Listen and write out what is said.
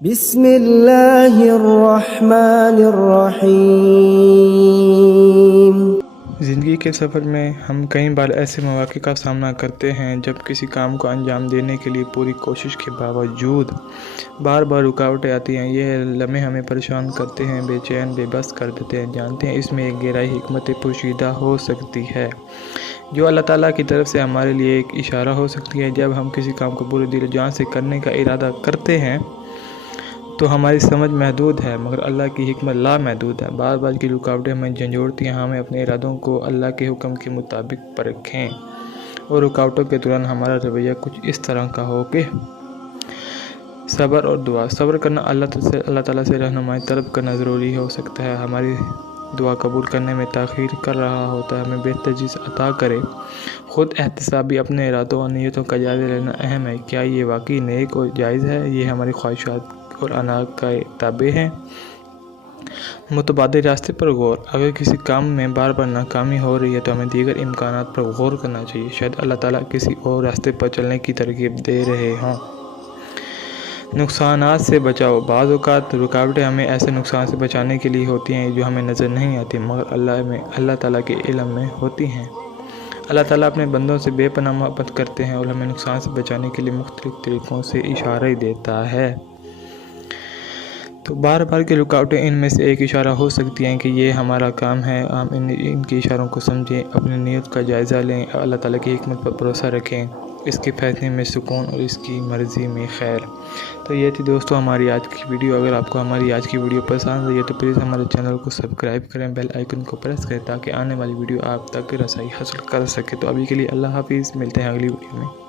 بسم اللہ الرحمن الرحیم۔ زندگی کے سفر میں ہم کئی بار ایسے مواقع کا سامنا کرتے ہیں جب کسی کام کو انجام دینے کے لیے پوری کوشش کے باوجود بار بار رکاوٹیں آتی ہیں۔ یہ لمحے ہمیں پریشان کرتے ہیں، بے چین، بے بس کر دیتے ہیں۔ جانتے ہیں اس میں ایک گہرائی حکمت پوشیدہ ہو سکتی ہے جو اللہ تعالیٰ کی طرف سے ہمارے لیے ایک اشارہ ہو سکتی ہے۔ جب ہم کسی کام کو پورے دل و جان سے کرنے کا ارادہ کرتے ہیں تو ہماری سمجھ محدود ہے، مگر اللہ کی حکمت لامحدود ہے۔ بار بار کی رکاوٹیں ہمیں جھنجھوڑتی ہیں۔ ہمیں اپنے ارادوں کو اللہ کے حکم کے مطابق پرکھیں اور رکاوٹوں کے دوران ہمارا رویہ کچھ اس طرح کا ہو کہ صبر اور دعا۔ صبر کرنا، اللہ تعالیٰ سے رہنمائی طلب کرنا ضروری ہو سکتا ہے۔ ہماری دعا قبول کرنے میں تاخیر کر رہا ہوتا ہے، ہمیں بہتر چیز عطا کرے۔ خود احتسابی، اپنے ارادوں اور نیتوں کا جائزہ لینا اہم ہے۔ کیا یہ واقعی نیک اور جائز ہے؟ یہ ہماری خواہشات اور انا کا تابع ہیں؟ متبادل راستے پر غور۔ اگر کسی کام میں بار بار ناکامی ہو رہی ہے تو ہمیں دیگر امکانات پر غور کرنا چاہیے۔ شاید اللہ تعالیٰ کسی اور راستے پر چلنے کی ترغیب دے رہے ہوں۔ نقصانات سے بچاؤ۔ بعض اوقات رکاوٹیں ہمیں ایسے نقصان سے بچانے کے لیے ہوتی ہیں جو ہمیں نظر نہیں آتی، مگر اللہ تعالیٰ کے علم میں ہوتی ہیں۔ اللہ تعالیٰ اپنے بندوں سے بے پناہ محبت کرتے ہیں اور ہمیں نقصان سے بچانے کے لیے مختلف طریقوں سے اشارے دیتا ہے۔ تو بار بار کی رکاوٹیں ان میں سے ایک اشارہ ہو سکتی ہیں کہ یہ ہمارا کام ہے۔ ہم ان کے اشاروں کو سمجھیں، اپنی نیت کا جائزہ لیں، اللہ تعالیٰ کی حکمت پر بھروسہ رکھیں، اس کے فیصلے میں سکون اور اس کی مرضی میں خیر۔ تو یہ تھی دوستو ہماری آج کی ویڈیو۔ اگر آپ کو ہماری آج کی ویڈیو پسند آئی ہے تو پلیز ہمارے چینل کو سبسکرائب کریں، بیل آئیکن کو پریس کریں تاکہ آنے والی ویڈیو آپ تک رسائی حاصل کر سکے۔ تو ابھی کے لیے اللہ حافظ، ملتے ہیں اگلی ویڈیو میں۔